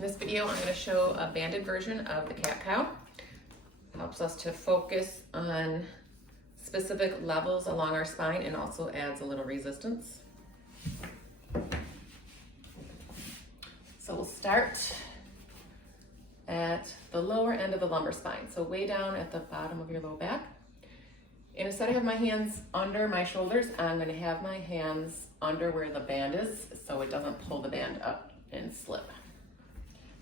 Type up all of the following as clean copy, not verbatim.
In this video, I'm going to show a banded version of the cat-cow. Helps us to focus on specific levels along our spine and also adds a little resistance. So we'll start at the lower end of the lumbar spine, so way down at the bottom of your low back. And instead of having my hands under my shoulders, I'm going to have my hands under where the band is so it doesn't pull the band up and slip.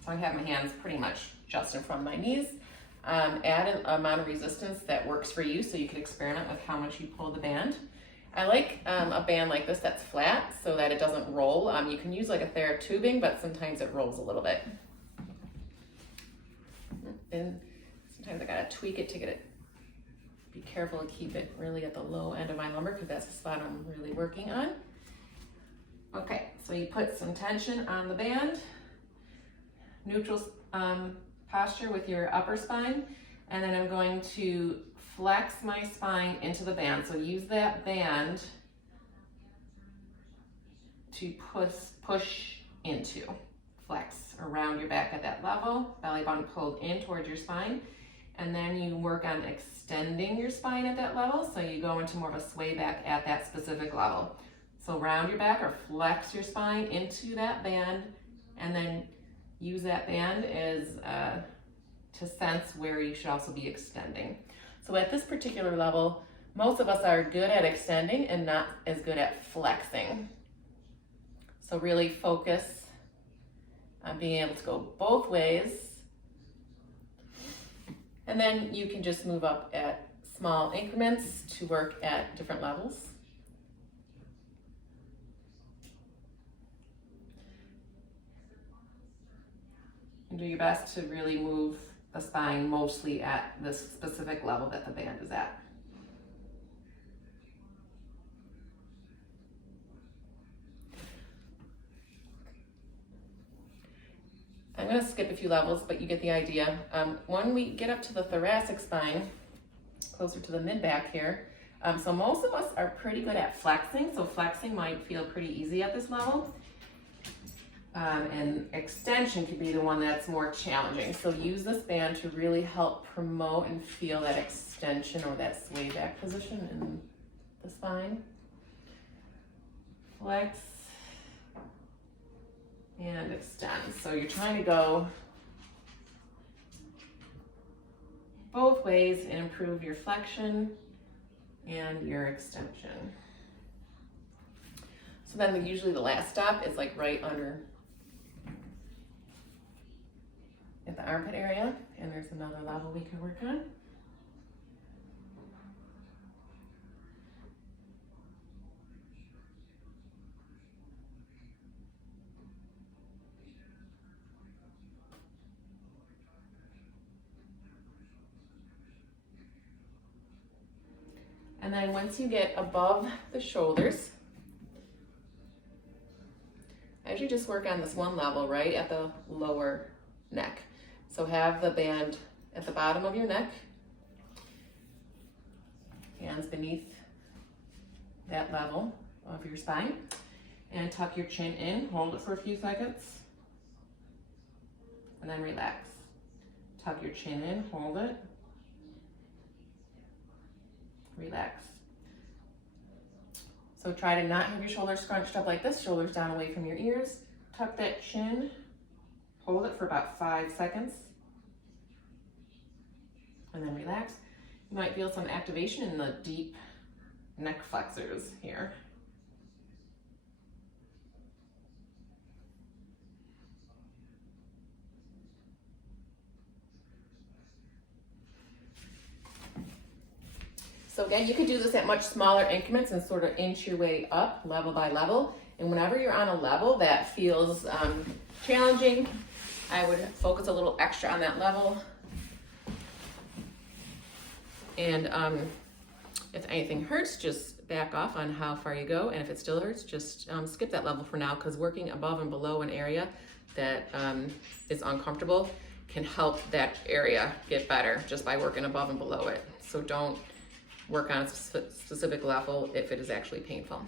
So I have my hands pretty much just in front of my knees. Add an amount of resistance that works for you so you can experiment with how much you pull the band. I like a band like this that's flat so that it doesn't roll. You can use like a therapy, but sometimes it rolls a little bit. And sometimes I gotta tweak it to get it, be careful to keep it really at the low end of my lumbar because that's the spot I'm really working on. Okay, so you put some tension on the band, neutral posture with your upper spine, and then I'm going to flex my spine into the band. So use that band to push into, flex around your back at that level, belly button pulled in towards your spine, and then you work on extending your spine at that level, so you go into more of a sway back at that specific level. So round your back or flex your spine into that band, and then use that band as to sense where you should also be extending. So at this particular level, most of us are good at extending and not as good at flexing. So really focus on being able to go both ways. And then you can just move up at small increments to work at different levels. And do your best to really move the spine mostly at this specific level that the band is at. I'm going to skip a few levels, but you get the idea. When we get up to the thoracic spine, closer to the mid-back here, so most of us are pretty good at flexing, so flexing might feel pretty easy at this level. And extension could be the one that's more challenging. So use this band to really help promote and feel that extension or that sway back position in the spine. Flex and extend. So you're trying to go both ways and improve your flexion and your extension. So then usually the last stop is like right under at the armpit area, and there's another level we can work on. And then once you get above the shoulders, I usually just work on this one level right at the lower neck. So have the band at the bottom of your neck, hands beneath that level of your spine, and tuck your chin in, hold it for a few seconds, and then relax. Tuck your chin in, hold it, relax. So try to not have your shoulders scrunched up like this, shoulders down away from your ears. Tuck that chin, hold it for about 5 seconds, and then relax. You might feel some activation in the deep neck flexors here. So again, you could do this at much smaller increments and sort of inch your way up level by level. And whenever you're on a level that feels challenging, I would focus a little extra on that level. And if anything hurts, just back off on how far you go. And if it still hurts, just skip that level for now, because working above and below an area that is uncomfortable can help that area get better just by working above and below it. So don't work on a specific level if it is actually painful.